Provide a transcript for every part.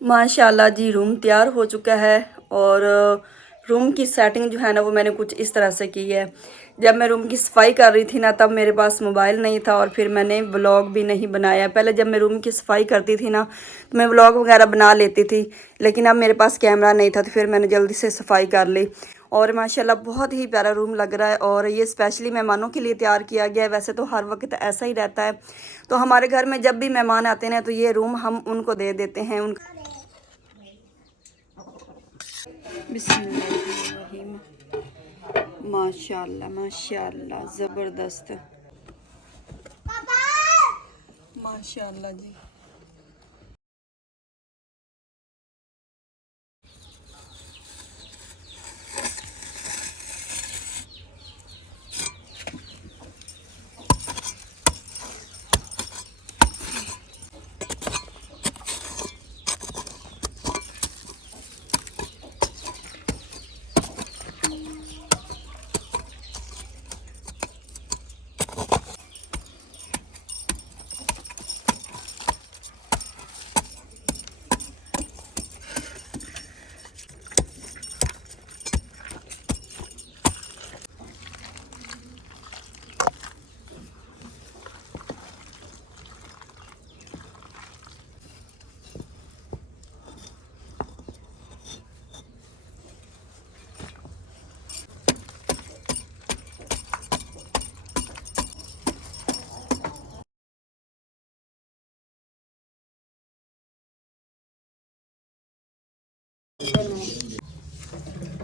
माशाल्लाह जी, रूम तैयार हो चुका है। और रूम की सेटिंग जो है ना वो मैंने कुछ इस तरह से की है। जब मैं रूम की सफाई कर रही थी ना तब मेरे पास मोबाइल नहीं था और फिर मैंने व्लॉग भी नहीं बनाया। पहले जब मैं रूम की सफाई करती थी ना तो मैं व्लॉग वगैरह बना लेती थी, लेकिन अब मेरे पास कैमरा नहीं था तो फिर मैंने जल्दी से सफाई कर ली। और माशाल्लाह बहुत ही प्यारा रूम लग रहा है और ये स्पेशली मेहमानों के लिए तैयार किया गया है। वैसे तो हर वक्त ऐसा ही रहता है, तो हमारे घर में जब भी मेहमान आते हैं तो ये रूम हम उनको दे देते हैं। बिस्मिल्लाहिर्रहमानिर्रहीम। माशाल्लाह माशाल्लाह, ज़बरदस्त। माशाल्लाह जी।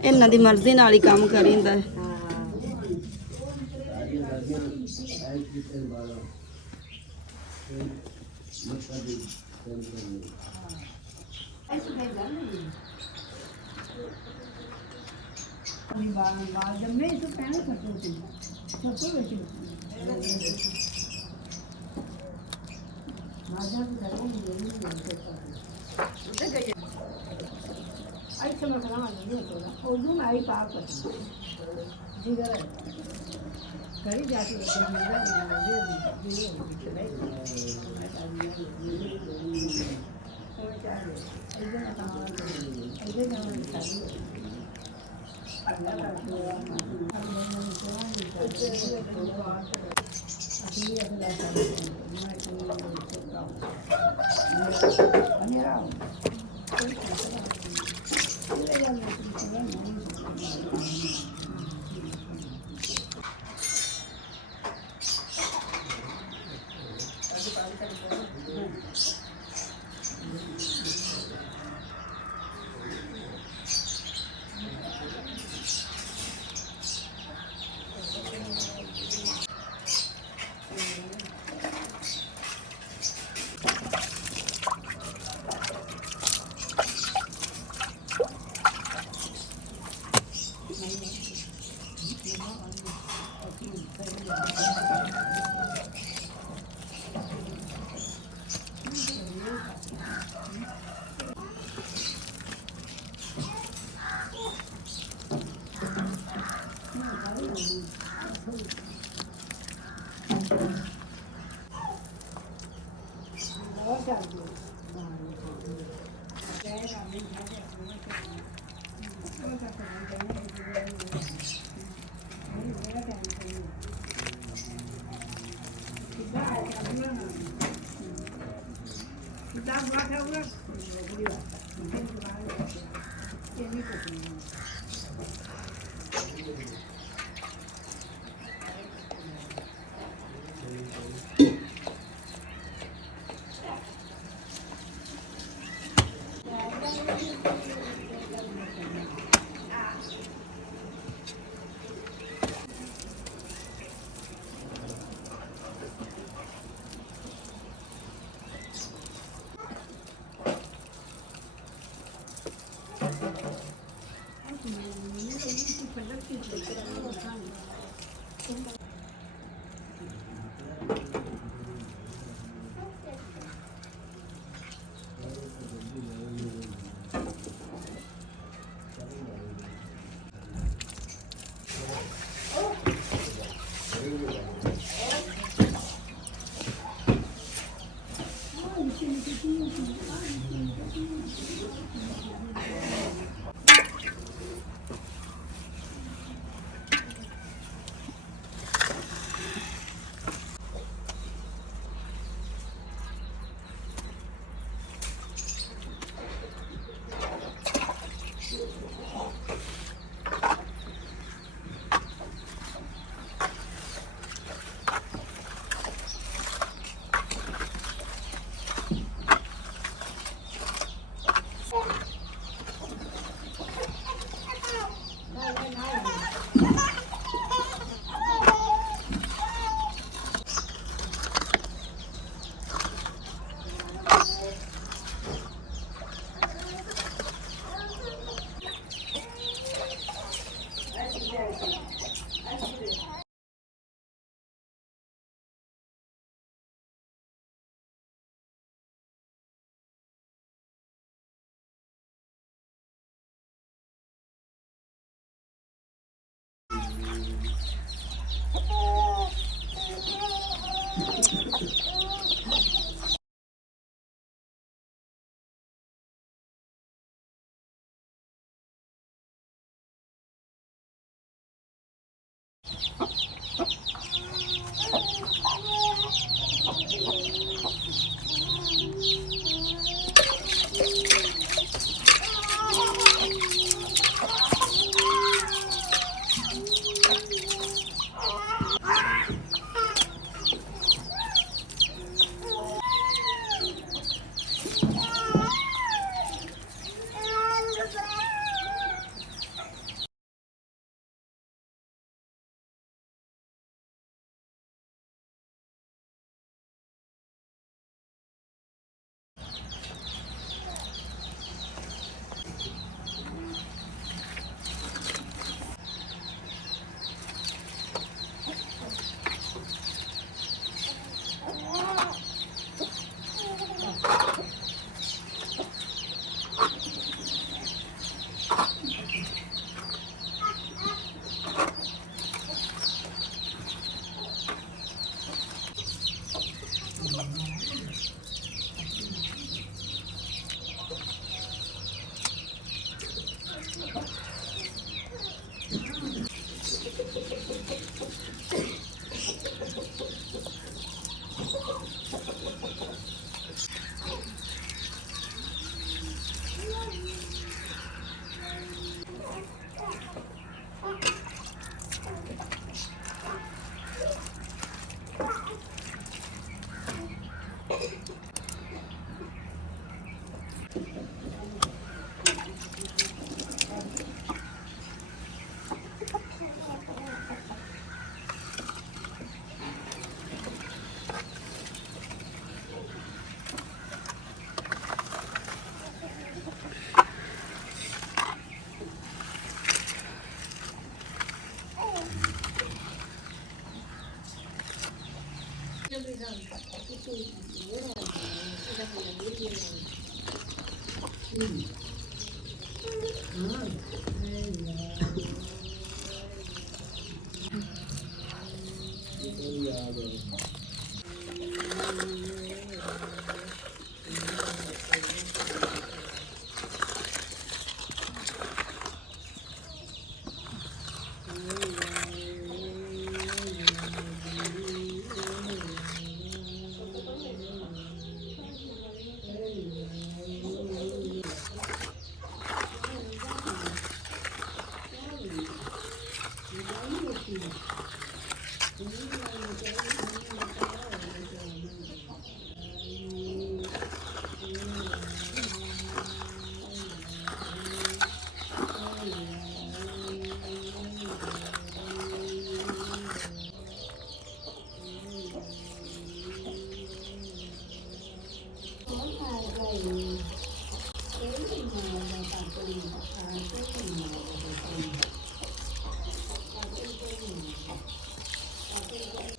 ਇਹਨਾਂ ਦੀ ਮਰਜ਼ੀ ਨਾਲ ਹੀ ਕੰਮ ਕਰੀਂਦਾ ਹੈ।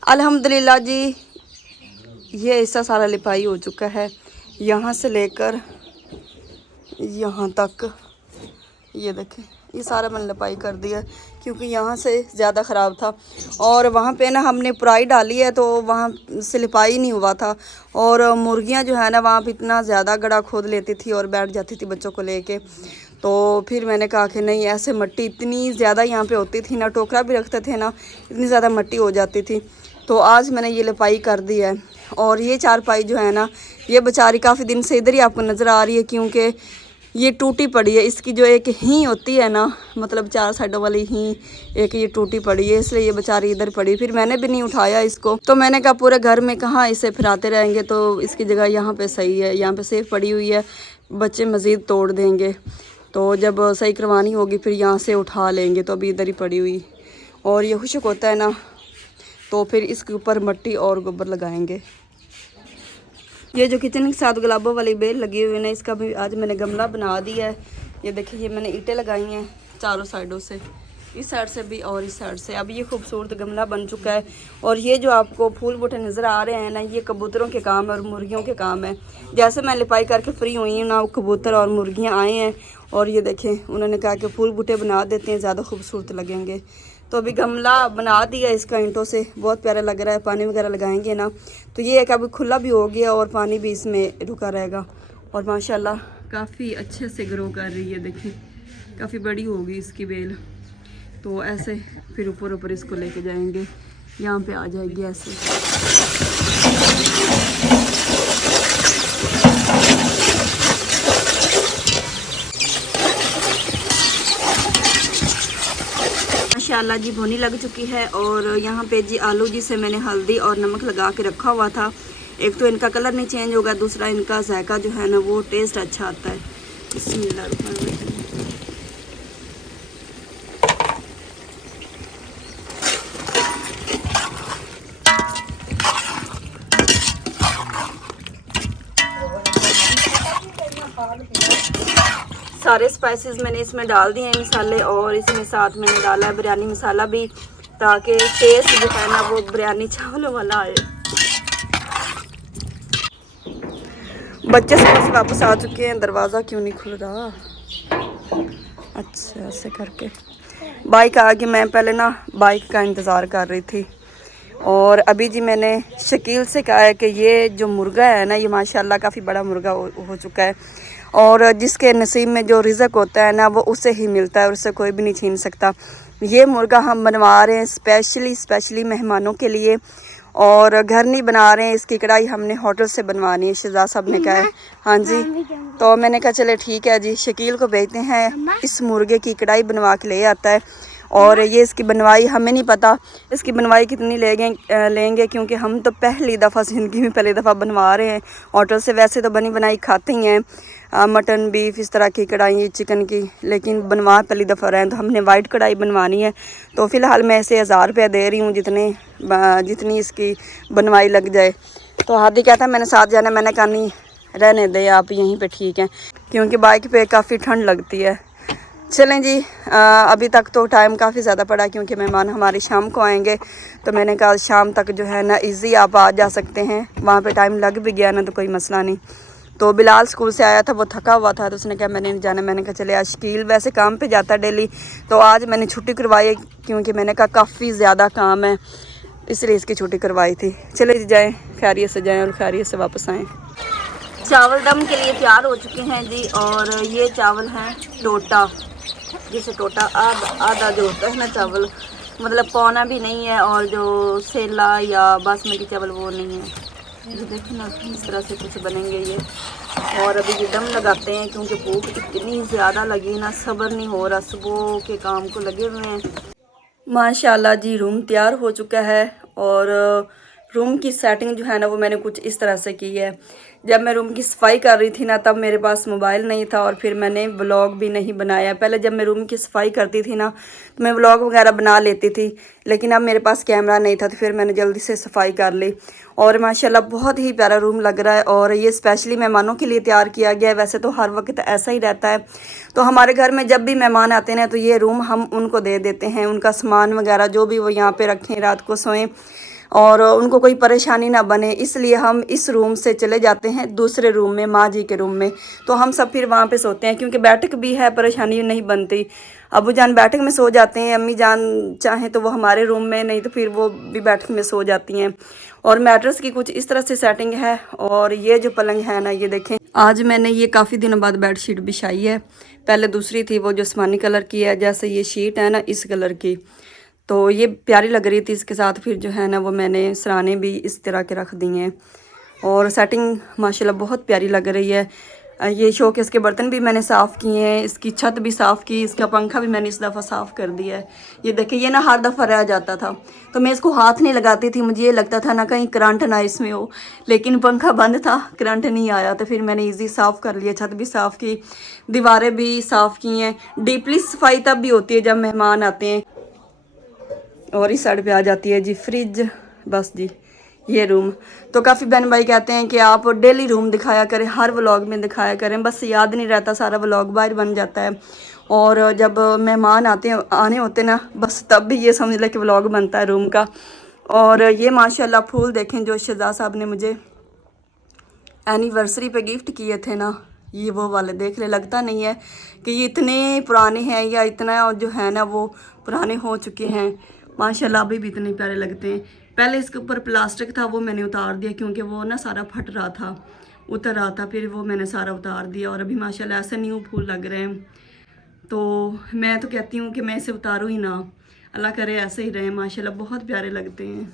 अल्हम्दुलिल्लाह जी, ये ऐसा सारा लिपाई हो चुका है, यहाँ से लेकर यहाँ तक। ये देखें, ये सारा मैंने लिपाई कर दिया क्योंकि यहाँ से ज़्यादा ख़राब था और वहाँ पे ना हमने पुराई डाली है तो वहाँ से लिपाई नहीं हुआ था। और मुर्गियाँ जो है ना वहाँ पे इतना ज़्यादा गड्ढा खोद लेती थी और बैठ जाती थी बच्चों को लेके। तो फिर मैंने कहा कि नहीं, ऐसे मिट्टी इतनी ज़्यादा यहाँ पे होती थी ना, टोकरा भी रखते थे ना, इतनी ज़्यादा मिट्टी हो जाती थी। तो आज मैंने ये लिपाई कर दी है। और ये चारपाई जो है ना, ये बेचारी काफ़ी दिन से इधर ही आपको नज़र आ रही है क्योंकि ये टूटी पड़ी है। इसकी जो एक ही होती है ना, मतलब 4 साइडों वाली ही, एक ये टूटी पड़ी है, इसलिए ये बेचारी इधर पड़ी। फिर मैंने भी नहीं उठाया इसको, तो मैंने कहा पूरे घर में कहाँ इसे फिराते रहेंगे, तो इसकी जगह यहाँ पे सही है, यहाँ पे सेफ पड़ी हुई है, बच्चे मज़ीद तोड़ देंगे। तो जब सही करवानी होगी फिर यहाँ से उठा लेंगे, तो अभी इधर ही पड़ी हुई और ये खुशक होता है ना तो फिर इसके ऊपर मिट्टी और गोबर लगाएंगे। ये जो किचन के साथ गुलाबों वाली बेल लगी हुई है ना, इसका भी आज मैंने गमला बना दिया है। ये देखिए, ये मैंने ईंटें लगाई हैं चारों साइडों से, इस साइड से भी और इस साइड से। अब ये खूबसूरत गमला बन चुका है। और ये जो आपको फूल बूटे नज़र आ रहे हैं ना, ये कबूतरों के काम है और मुर्गियों के काम है। जैसे मैं लिपाई करके फ्री हुई हूँ ना, कबूतर और मुर्गियाँ आए हैं और ये देखें, उन्होंने कहा कि फूल बूटे बना देते हैं, ज़्यादा खूबसूरत लगेंगे। तो अभी गमला बना दिया इसका ईंटों से, बहुत प्यारा लग रहा है। पानी वगैरह लगाएंगे ना तो ये है कि अभी खुला भी हो गया और पानी भी इसमें रुका रहेगा। और माशाल्लाह काफ़ी अच्छे से ग्रो कर रही है। देखिए काफ़ी बड़ी होगी इसकी बेल। तो ऐसे फिर ऊपर ऊपर इसको लेके जाएंगे, यहाँ पे आ जाएगी ऐसे। माशाल्लाह जी भुनी लग चुकी है। और यहाँ पे जी आलू जिसे मैंने हल्दी और नमक लगा के रखा हुआ था, एक तो इनका कलर नहीं चेंज होगा, दूसरा इनका जायका जो है ना वो टेस्ट अच्छा आता है। बिस्मिल्लाह। सारे स्पाइसेस मैंने इसमें डाल दिए हैं मसाले, और इसमें साथ मैंने डाला है बिरयानी मसाला भी, ताकि टेस्ट जो है ना वो बिरयानी चावलों वाला आए। बच्चे स्कूल से वापस आ चुके हैं। दरवाज़ा क्यों नहीं खुल रहा? अच्छा ऐसे करके बाइक आ गई। मैं पहले ना बाइक का इंतज़ार कर रही थी। और अभी जी मैंने शकील से कहा है कि ये जो मुर्गा है ना, ये माशाल्लाह काफ़ी बड़ा मुर्गा हो चुका है। और जिसके नसीब में जो रिज़्क होता है ना वो उसे ही मिलता है और उससे कोई भी नहीं छीन सकता। ये मुर्गा हम बनवा रहे हैं स्पेशली मेहमानों के लिए, और घर नहीं बना रहे हैं। इसकी कढ़ाई हमने होटल से बनवानी है, शहजाद साहब ने कहा है। हाँ जी, तो मैंने कहा चले ठीक है जी, शकील को भेजते हैं, इस मुर्गे की कढ़ाई बनवा के ले आता है। और ये इसकी बनवाई हमें नहीं पता इसकी बनवाई कितनी लेंगे, क्योंकि हम तो पहली दफ़ा ज़िंदगी में पहली दफ़ा बनवा रहे हैं होटल से। वैसे तो बनी बनाई खाते ही हैं, मटन बीफ इस तरह की कढ़ाई चिकन की, लेकिन बनवा पहली दफ़ा रहे हैं तो हमने वाइट कढ़ाई बनवानी है। तो फ़िलहाल मैं इसे 1000 रुपया दे रही हूँ, जितनी इसकी बनवाई लग जाए। तो हादी कहता है मैंने साथ जाना, मैंने कहा नहीं रहने दे आप यहीं पे ठीक है, क्योंकि बाइक पे काफ़ी ठंड लगती है। चलें जी, अभी तक तो टाइम काफ़ी ज़्यादा पड़ा, क्योंकि मेहमान हमारे शाम को आएंगे। तो मैंने कहा शाम तक जो है ना इजी आप आ जा सकते हैं, वहाँ पे टाइम लग भी गया ना तो कोई मसला नहीं। तो बिलाल स्कूल से आया था, वो थका हुआ था, तो उसने कहा मैंने नहीं जाना। मैंने कहा चले आज शकील वैसे काम पे जाता डेली, तो आज मैंने छुट्टी करवाई है, क्योंकि मैंने कहा काफ़ी ज़्यादा काम है, इसलिए इसकी छुट्टी करवाई थी। चले जी जाएँ, खैरियत से जाएँ और खैरियत से वापस आएँ। चावल दम के लिए तैयार हो चुके हैं जी। और ये चावल हैं टोटा, जैसे टोटा आधा जो होता है ना चावल, मतलब पौना भी नहीं है, और जो सेला या बासमती चावल वो नहीं है। ये देखो ना इस तरह से कुछ बनेंगे ये। और अभी ये दम लगाते हैं, क्योंकि भूख इतनी ज़्यादा लगी ना, सब्र नहीं हो रहा, सुबह के काम को लगे हुए हैं। माशाल्लाह जी रूम तैयार हो चुका है। और रूम की सेटिंग जो है ना वो मैंने कुछ इस तरह से की है। जब मैं रूम की सफाई कर रही थी ना, तब मेरे पास मोबाइल नहीं था और फिर मैंने व्लॉग भी नहीं बनाया। पहले जब मैं रूम की सफाई करती थी ना तो मैं व्लॉग वगैरह बना लेती थी, लेकिन अब मेरे पास कैमरा नहीं था, तो फिर मैंने जल्दी से सफाई कर ली। और माशाल्लाह बहुत ही प्यारा रूम लग रहा है, और ये स्पेशली मेहमानों के लिए तैयार किया गया है। वैसे तो हर वक्त ऐसा ही रहता है, तो हमारे घर में जब भी मेहमान आते हैं तो ये रूम हम उनको दे देते हैं, उनका सामान वगैरह जो भी वो यहाँ पे रखें, रात को सोएं और उनको कोई परेशानी ना बने, इसलिए हम इस रूम से चले जाते हैं दूसरे रूम में, माँ जी के रूम में। तो हम सब फिर वहाँ पे सोते हैं, क्योंकि बैठक भी है, परेशानी नहीं बनती। अबू जान बैठक में सो जाते हैं, अम्मी जान चाहें तो वो हमारे रूम में, नहीं तो फिर वो भी बैठक में सो जाती हैं। और मैट्रेस की कुछ इस तरह से सेटिंग है। और ये जो पलंग है ना, ये देखें, आज मैंने ये काफ़ी दिनों बाद बेडशीट बिछाई है। पहले दूसरी थी, वो जो आसमानी कलर की है, जैसे ये शीट है ना इस कलर की, तो ये प्यारी लग रही थी। इसके साथ फिर जो है ना वो मैंने सराने भी इस तरह के रख दिए हैं, और सेटिंग माशाल्लाह बहुत प्यारी लग रही है। ये शोकेस के बर्तन भी मैंने साफ़ किए हैं, इसकी छत भी साफ़ की, इसका पंखा भी मैंने इस दफ़ा साफ़ कर दिया है। ये देखिए, ये ना हर दफ़ा रह जाता था, तो मैं इसको हाथ नहीं लगाती थी, मुझे ये लगता था ना कहीं करंट ना इसमें हो, लेकिन पंखा बंद था, करंट नहीं आया, तो फिर मैंने इजी साफ़ कर लिया। छत भी साफ़ की, दीवारें भी साफ़ की हैं। डीपली सफाई तब भी होती है जब मेहमान आते हैं। और इस साइड पे आ जाती है जी फ्रिज। बस जी ये रूम। तो काफ़ी बहन भाई कहते हैं कि आप डेली रूम दिखाया करें, हर व्लॉग में दिखाया करें, बस याद नहीं रहता, सारा व्लॉग बाहर बन जाता है। और जब मेहमान आने होते ना, बस तब भी ये समझ लें कि व्लॉग बनता है रूम का। और ये माशाल्लाह फूल देखें जो शहजाद साहब ने मुझे एनिवर्सरी पे गिफ्ट किए थे ना, ये वो वाले देख ले। लगता नहीं है कि ये इतने पुराने हैं या इतना जो है ना वो पुराने हो चुके हैं। माशाल्लाह अभी भी इतने प्यारे लगते हैं। पहले इसके ऊपर प्लास्टिक था, वो मैंने उतार दिया क्योंकि वो ना सारा फट रहा था, उतर रहा था, फिर वो मैंने सारा उतार दिया। और अभी माशाल्लाह ऐसे न्यू फूल लग रहे हैं। तो मैं तो कहती हूँ कि मैं इसे उतारूँ ही ना, अल्लाह करे ऐसे ही रहे। माशाल्लाह बहुत प्यारे लगते हैं।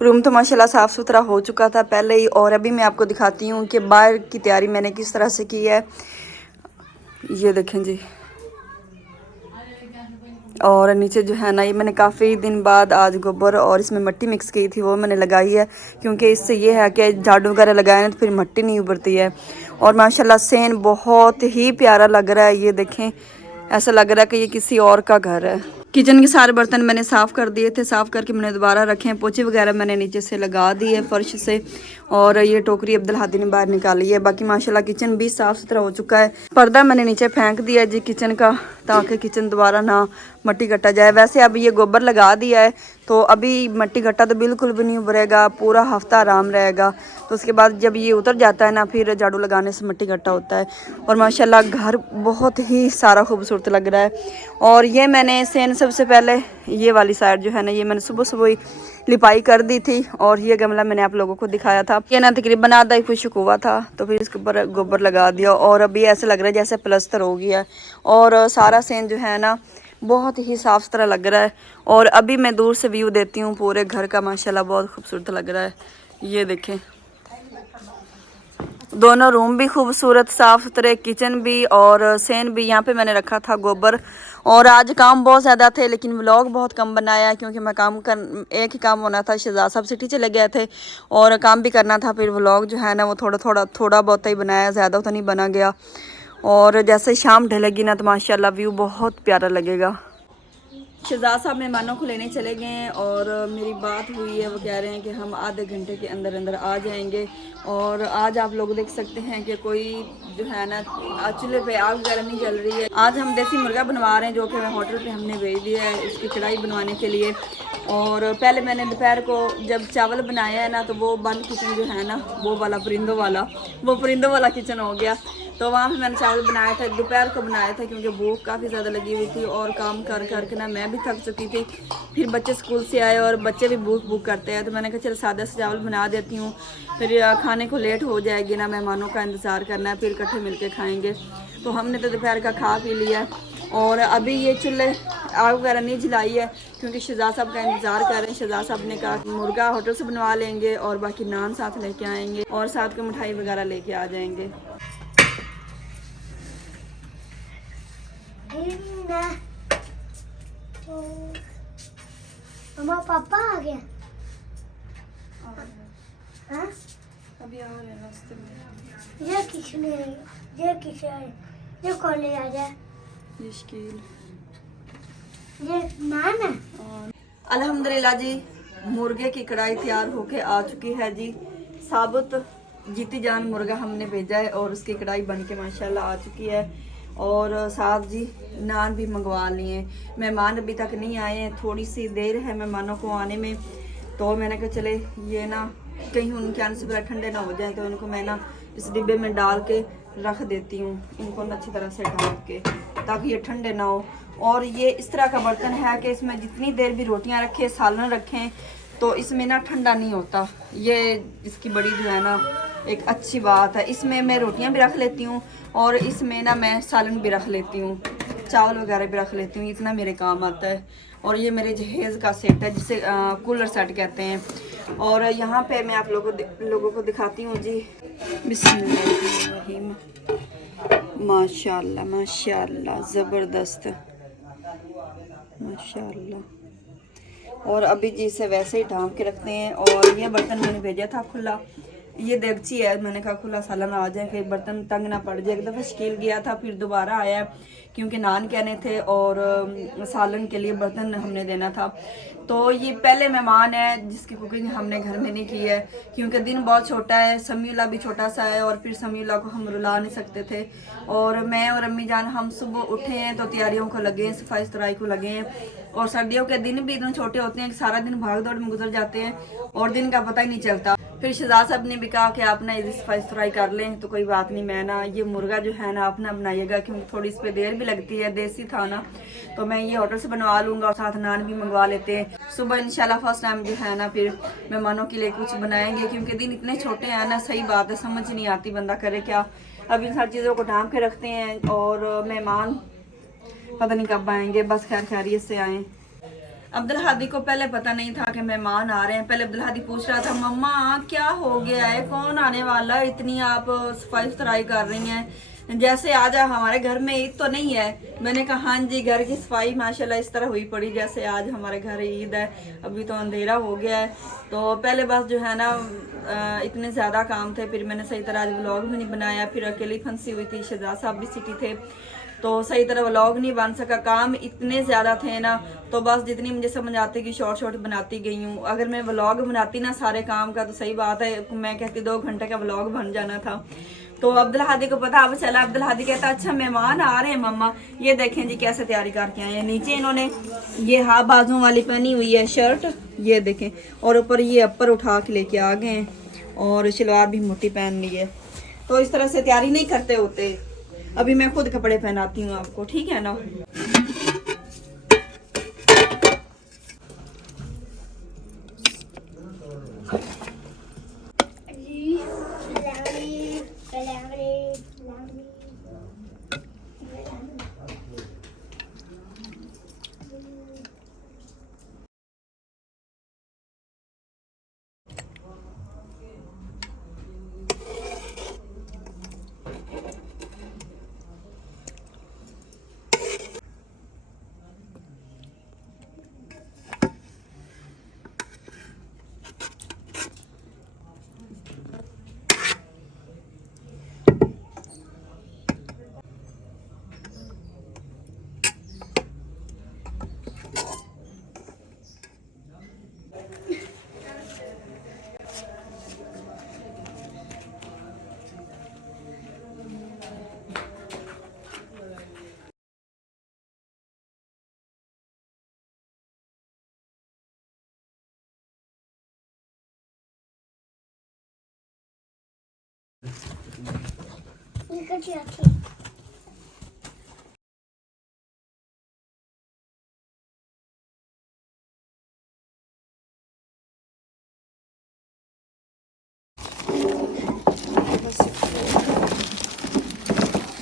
रूम तो माशाल्लाह साफ़ सुथरा हो चुका था पहले ही। और अभी मैं आपको दिखाती हूँ कि बाहर की तैयारी मैंने किस तरह से की है। ये देखें जी। और नीचे जो है ना, ये मैंने काफ़ी दिन बाद आज गोबर और इसमें मिट्टी मिक्स की थी, वो मैंने लगाई है क्योंकि इससे ये है कि झाड़ू वगैरह लगाए ना तो फिर मिट्टी नहीं उभरती है। और माशाल्लाह सेन बहुत ही प्यारा लग रहा है। ये देखें, ऐसा लग रहा है कि ये किसी और का घर है। किचन के सारे बर्तन मैंने साफ़ कर दिए थे, साफ़ करके मैंने दोबारा रखे हैं। पोछे वगैरह मैंने नीचे से लगा दिए फर्श से। और ये टोकरी अब्दुल हादी ने बाहर निकाली है। बाकी माशाल्लाह किचन भी साफ़ सुथरा हो चुका है। पर्दा मैंने नीचे फेंक दिया जी किचन का, ताकि किचन दोबारा ना मट्टी कटा जाए। वैसे अब ये गोबर लगा दिया है तो अभी मट्टी कट्टा तो बिल्कुल भी नहीं उभरेगा, पूरा हफ्ता आराम रहेगा। तो उसके बाद जब ये उतर जाता है ना, फिर झाड़ू लगाने से मिट्टी इकट्ठा होता है। और माशाल्लाह घर बहुत ही सारा खूबसूरत लग रहा है। और ये मैंने सेन सबसे पहले ये वाली साइड जो है ना, ये मैंने सुबह सुबह ही लिपाई कर दी थी। और ये गमला मैंने आप लोगों को दिखाया था, ये ना तकरीबन आधा ही खुश्क हुआ था, तो फिर इसके ऊपर गोबर लगा दिया। और अभी ऐसा लग रहा है जैसे प्लस्तर हो गया है। और सारा सेन जो है ना बहुत ही साफ़ सुथरा लग रहा है। और अभी मैं दूर से व्यू देती हूँ पूरे घर का, माशाल्लाह बहुत खूबसूरत लग रहा है। ये देखें, दोनों रूम भी खूबसूरत साफ़ सुथरे, किचन भी और सेन भी। यहाँ पे मैंने रखा था गोबर। और आज काम बहुत ज़्यादा थे लेकिन व्लॉग बहुत कम बनाया क्योंकि मैं एक ही काम होना था। शहजाद साहब सिटी चले गए थे और काम भी करना था, फिर व्लॉग जो है ना वो थोड़ा बहुत ही बनाया, ज़्यादा तो नहीं बना गया। और जैसे शाम ढलेगी ना तो माशाल्लाह व्यू बहुत प्यारा लगेगा। शहजाद साहब मेहमानों को लेने चले गए हैं और मेरी बात हुई है, वो कह रहे हैं कि हम आधे घंटे के अंदर अंदर आ जाएंगे। और आज आप लोग देख सकते हैं कि कोई जो है ना चूल्हे पे आग वगैरह नहीं जल रही है। आज हम देसी मुर्गा बनवा रहे हैं जो कि होटल पे हमने भेज दिया है उसकी कढ़ाई बनवाने के लिए। और पहले मैंने दोपहर को जब चावल बनाया है ना तो वो बंद किचन जो है ना वो परिंदों वाला किचन हो गया। तो वहाँ पे मैंने चावल बनाया था, दोपहर को बनाया था क्योंकि भूख काफ़ी ज़्यादा लगी हुई थी और काम कर करके ना मैं भी थक चुकी थी। फिर बच्चे स्कूल से आए और बच्चे भी भूख करते हैं, तो मैंने कहा चलो सादा से चावल बना देती हूँ, फिर खाने को लेट हो जाएगी ना, मेहमानों का इंतज़ार करना है, फिर इकट्ठे मिल के खाएँगे। तो हमने तो दोपहर का खा पी लिया। और अभी ये चूल्हे आग वगैरह नहीं जलाई है क्योंकि शहजाद साहब का इंतज़ार कर रहे हैं। शहजाद साहब ने कहा मुर्गा होटल से बनवा लेंगे और बाकी नान साथ लेके आएंगे और साथ में मिठाई वगैरह लेके आ जाएंगे। मम्मा पापा आ गया। हाँ? अभी आ रहे हैं रास्ते में। ये कॉलेज आ जाए। ये नान है। अल्हम्दुलिल्लाह जी, मुर्गे की कढ़ाई तैयार होके आ चुकी है जी। साबुत जीती जान मुर्गा हमने भेजा है और उसकी कढ़ाई बन के माशाल्लाह आ चुकी है। और साथ जी नान भी मंगवा लिए। मेहमान अभी तक नहीं आए हैं, थोड़ी सी देर है मेहमानों को आने में। तो मैंने कहा चले ये ना कहीं उनके आने से पहले ठंडे ना हो जाए, तो उनको मैं ना इस डिब्बे में डाल के रख देती हूँ इनको अच्छी तरह से ढक के, ताकि ये ठंडे ना हो। और ये इस तरह का बर्तन है कि इसमें जितनी देर भी रोटियां रखें, सालन रखें, तो इसमें ना ठंडा नहीं होता। ये इसकी बड़ी जो है ना एक अच्छी बात है। इसमें मैं रोटियां भी रख लेती हूँ और इसमें ना मैं सालन भी रख लेती हूँ, चावल वगैरह भी रख लेती हूँ, इतना मेरे काम आता है। और ये मेरे जहेज़ का सेट है जिसे कूलर सेट कहते हैं। और यहाँ पे मैं आप लोगों को दिखाती हूँ जी। बिस्मिल्लाहिर्रहमानिर्रहीम। माशाल्लाह माशाल्लाह, ज़बरदस्त माशाल्लाह। और अभी जी इसे वैसे ही ढाँप के रखते हैं। और ये बर्तन मैंने भेजा था खुला, ये देगची है, मैंने कहा खुला सालन आ जाए, फिर बर्तन तंग ना पड़ जाए। एक दफ़ा शकील गया था, फिर दोबारा आया क्योंकि नान कहने थे और सालन के लिए बर्तन हमने देना था। तो ये पहले मेहमान है जिसकी कुकिंग हमने घर में नहीं की है, क्योंकि दिन बहुत छोटा है, समीउल्लाह भी छोटा सा है और फिर समीउल्लाह को हम रुला नहीं सकते थे। और मैं और अम्मी जान हम सुबह उठे हैं तो तैयारियों को लगे हैं, सफाई सुथराई को लगे हैं। और सर्दियों के दिन भी इतने छोटे होते हैं कि सारा दिन भाग दौड़ में गुजर जाते हैं और दिन का पता ही नहीं चलता। फिर शहजाद साहब ने भी कहा कि आप ना इस सफाई सुथराई कर लें, तो कोई बात नहीं, मैं ना ये मुर्गा जो है ना अपना बनाइएगा, क्योंकि थोड़ी इस पर देर भी लगती है, देसी था ना, तो मैं ये होटल से बनवा लूँगा और साथ नान भी मंगवा लेते हैं। सुबह इंशाल्लाह फर्स्ट टाइम जो है ना फिर मेहमानों के लिए कुछ बनाएंगे, क्योंकि दिन इतने छोटे हैं ना, सही बात है, समझ नहीं आती बंदा करे क्या। अब इन सारी चीज़ों को ढांप के रखते हैं और मेहमान पता नहीं कब आएंगे, बस खैर खैरियत से आएँ। अब्दुल हादी को पहले पता नहीं था कि मेहमान आ रहे हैं। पहले अब्दुल हादी पूछ रहा था, मम्मा क्या हो गया है, कौन आने वाला है, इतनी आप सफाई सुथराई कर रही हैं, जैसे आज हमारे घर में ईद तो नहीं है। मैंने कहा हाँ जी, घर की सफाई माशाल्लाह इस तरह हुई पड़ी जैसे आज हमारे घर ईद है। अभी तो अंधेरा हो गया है, तो पहले बस जो है ना इतने ज़्यादा काम थे, फिर मैंने सही तरह आज व्लॉग भी नहीं बनाया। फिर अकेली फंसी हुई थी, शहजाद साहब भी सिटी थे, तो सही तरह व्लॉग नहीं बन सका, काम इतने ज़्यादा थे ना। तो बस जितनी मुझे समझ आती कि शॉर्ट बनाती गई हूँ। अगर मैं व्लॉग बनाती ना सारे काम का, तो सही बात है मैं कहती 2 घंटे का व्लॉग बन जाना था। तो अब्दुल हादी को पता अब चला। अब्दुल हादी कहता अच्छा मेहमान आ रहे हैं मम्मा, ये देखें जी कैसे तैयारी करके आए हैं। नीचे इन्होंने ये हाफ बाजुओं वाली पहनी हुई है शर्ट, ये देखें, और ऊपर ये अपर उठा के लेके आ गए हैं और शलवार भी मोटी पहन ली है। तो इस तरह से तैयारी नहीं करते होते। अभी मैं खुद कपड़े पहनाती हूँ आपको, ठीक है ना।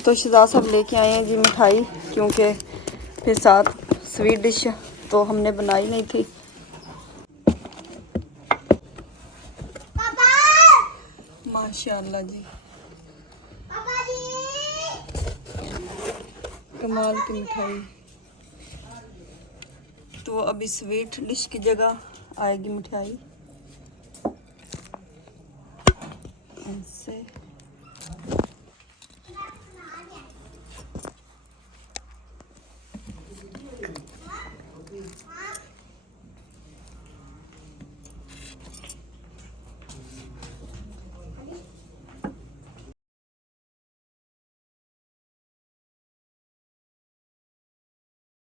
तो शहजाद साहब लेके आए हैं जी मिठाई, क्योंकि फिर साथ स्वीट डिश तो हमने बनाई नहीं थी। माशाल्लाह जी, कमाल की मिठाई। तो अभी स्वीट डिश की जगह आएगी मिठाई।